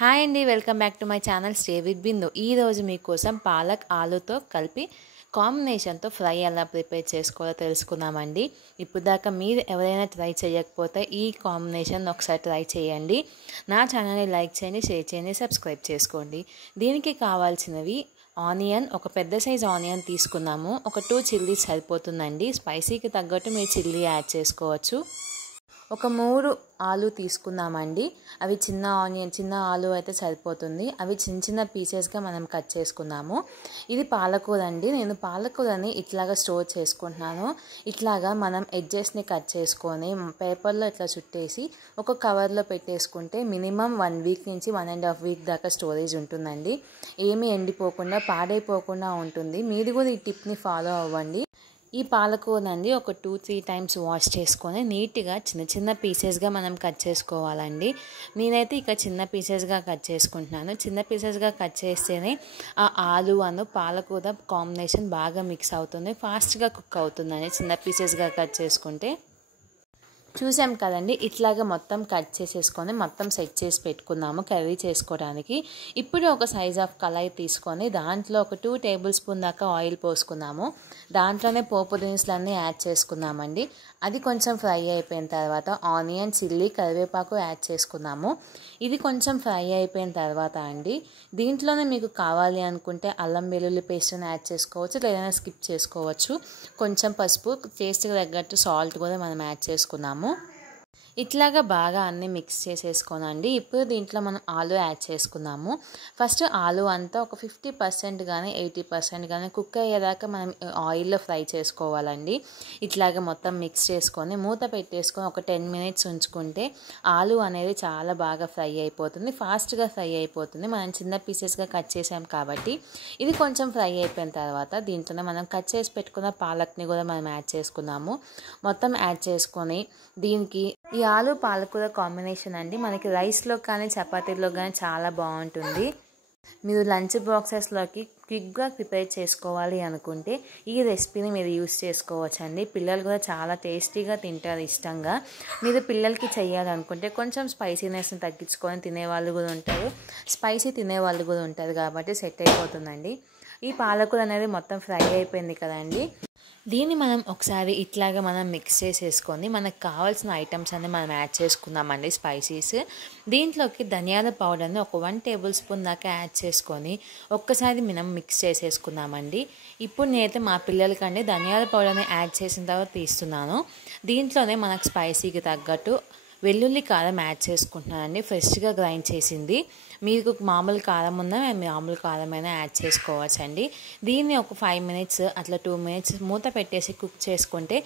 Hi అండి, welcome back to my channel stay with Bindu. ఈరోజు మీకోసం పాలక్ ఆలుతో కలిపి కాంబినేషన్తో ఫ్రై ఎలా ప్రిపేర్ చేసుకోవాలో తెలుసుకుందామండి. ఇప్పుడు దాకా మీరు ఎవరైనా ట్రై చేయకపోతే ఈ కాంబినేషన్ ఒకసారి ట్రై చేయండి. నా ఛానల్ని లైక్ చేయండి, షేర్ చేయండి, సబ్స్క్రైబ్ చేసుకోండి. దీనికి కావాల్సినవి ఆనియన్, ఒక పెద్ద సైజ్ ఆనియన్ తీసుకున్నాము. ఒక 2 చిల్లీస్ సరిపోతుందండి. స్పైసీకి తగ్గట్టు మీరు చిల్లీ యాడ్ చేసుకోవచ్చు. ఒక 3 ఆలు తీసుకుందామండి. అవి చిన్న ఆలు అయితే సరిపోతుంది. అవి చిన్న చిన్న పీసెస్గా మనం కట్ చేసుకుందాము. ఇది పాలకూర అండి. నేను పాలకూరని ఇట్లాగా స్టోర్ చేసుకుంటున్నాను. ఇట్లాగా మనం ఎడ్జెస్ని కట్ చేసుకొని పేపర్లో ఇట్లా చుట్టేసి ఒక కవర్లో పెట్టేసుకుంటే మినిమం 1 వీక్ నుంచి 1.5 వీక్ దాకా స్టోరేజ్ ఉంటుందండి. ఏమీ ఎండిపోకుండా పాడైపోకుండా ఉంటుంది. మీరు కూడా ఈ టిప్ని ఫాలో అవ్వండి. ఈ పాలకూరనండి ఒక 2-3 టైమ్స్ వాష్ చేసుకొని నీట్గా చిన్న చిన్న పీసెస్గా మనం కట్ చేసుకోవాలండి. నేనైతే ఇక చిన్న పీసెస్గా కట్ చేసుకుంటున్నాను. చిన్న పీసెస్గా కట్ చేస్తేనే ఆ ఆలు పాలకూర కాంబినేషన్ బాగా మిక్స్ అవుతుంది, ఫాస్ట్గా కుక్ అవుతుందండి చిన్న పీసెస్గా కట్ చేసుకుంటే. చూసాం కదండి, ఇట్లాగా మొత్తం కట్ చేసేసుకొని మొత్తం సెట్ చేసి పెట్టుకున్నాము కర్రీ చేసుకోవడానికి. ఇప్పుడు ఒక సైజ్ ఆఫ్ కళాయి తీసుకొని దాంట్లో ఒక 2 టేబుల్ స్పూన్ దాకా ఆయిల్ పోసుకున్నాము. దాంట్లోనే పోపు దినుసులన్నీ యాడ్ చేసుకున్నామండి. అది కొంచెం ఫ్రై అయిపోయిన తర్వాత ఆనియన్, చిల్లీ, కరివేపాకు యాడ్ చేసుకున్నాము. ఇది కొంచెం ఫ్రై అయిపోయిన తర్వాత అండి దీంట్లోనే మీకు కావాలి అనుకుంటే అల్లం వెల్లుల్లి పేస్ట్ని యాడ్ చేసుకోవచ్చు, లేదైనా స్కిప్ చేసుకోవచ్చు. కొంచెం పసుపు, టేస్ట్కి తగ్గట్టు సాల్ట్ కూడా మనం యాడ్ చేసుకున్నాము. ఇట్లాగా బాగా అన్నీ మిక్స్ చేసేసుకోనండి. ఇప్పుడు దీంట్లో మనం ఆలు యాడ్ చేసుకుందాము. ఫస్ట్ ఆలు అంతా ఒక 50% కానీ 80% కానీ కుక్ అయ్యేదాకా మనం ఆయిల్లో ఫ్రై చేసుకోవాలండి. ఇట్లాగా మొత్తం మిక్స్ చేసుకొని మూత పెట్టేసుకొని ఒక 10 మినిట్స్ ఉంచుకుంటే ఆలు అనేది చాలా బాగా ఫ్రై అయిపోతుంది, ఫాస్ట్గా ఫ్రై అయిపోతుంది. మనం చిన్న పీసెస్గా కట్ చేసాం కాబట్టి. ఇది కొంచెం ఫ్రై అయిపోయిన తర్వాత దీంట్లోనే మనం కట్ చేసి పెట్టుకున్న పాలక్ని కూడా మనం యాడ్ చేసుకున్నాము. మొత్తం యాడ్ చేసుకొని దీనికి ఈ ఆలు పాలకూర కాంబినేషన్ అండి మనకి రైస్లో కానీ చపాతీలో కానీ చాలా బాగుంటుంది. మీరు లంచ్ బాక్సెస్లోకి క్విక్గా ప్రిపేర్ చేసుకోవాలి అనుకుంటే ఈ రెసిపీని మీరు యూస్ చేసుకోవచ్చు అండి. పిల్లలు కూడా చాలా టేస్టీగా తింటారు ఇష్టంగా. మీరు పిల్లలకి చేయాలనుకుంటే కొంచెం స్పైసీనెస్ని తగ్గించుకొని తినేవాళ్ళు కూడా ఉంటారు, స్పైసీ తినేవాళ్ళు కూడా ఉంటారు కాబట్టి సెట్ అయిపోతుందండి. ఈ పాలకూర అనేది మొత్తం ఫ్రై అయిపోయింది కదండి. దీన్ని మనం ఒకసారి ఇట్లాగా మనం మిక్స్ చేసేసుకొని మనకు కావాల్సిన ఐటమ్స్ అన్ని మనం యాడ్ చేసుకుందామండి. స్పైసీస్ దీంట్లోకి ధనియాల పౌడర్ని ఒక 1 టేబుల్ స్పూన్ దాకా యాడ్ చేసుకొని ఒక్కసారి మనం మిక్స్ చేసేసుకుందామండి. ఇప్పుడు నేనైతే మా పిల్లలకండి ధనియాల పౌడర్ని యాడ్ చేసిన తర్వాత తీస్తున్నాను. దీంట్లోనే మనకు స్పైసీకి తగ్గట్టు వెల్లుల్లి కారం యాడ్ చేసుకుంటున్నానండి, ఫ్రెష్గా గ్రైండ్ చేసింది. మీకు మామూలు కారం ఉన్నా మామూలు కారమైనా యాడ్ చేసుకోవచ్చు అండి. దీన్ని ఒక 5 మినిట్స్ అట్లా 2 మినిట్స్ మూత పెట్టేసి కుక్ చేసుకుంటే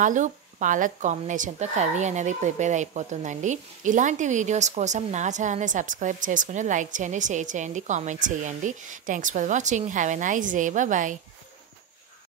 ఆలు పాలక్ కాంబినేషన్తో కర్రీ అనేది ప్రిపేర్ అయిపోతుందండి. ఇలాంటి వీడియోస్ కోసం నా ఛానల్ని సబ్స్క్రైబ్ చేసుకుని లైక్ చేయండి, షేర్ చేయండి, కామెంట్ చేయండి. Thanks for watching. Have a nice day. Bye.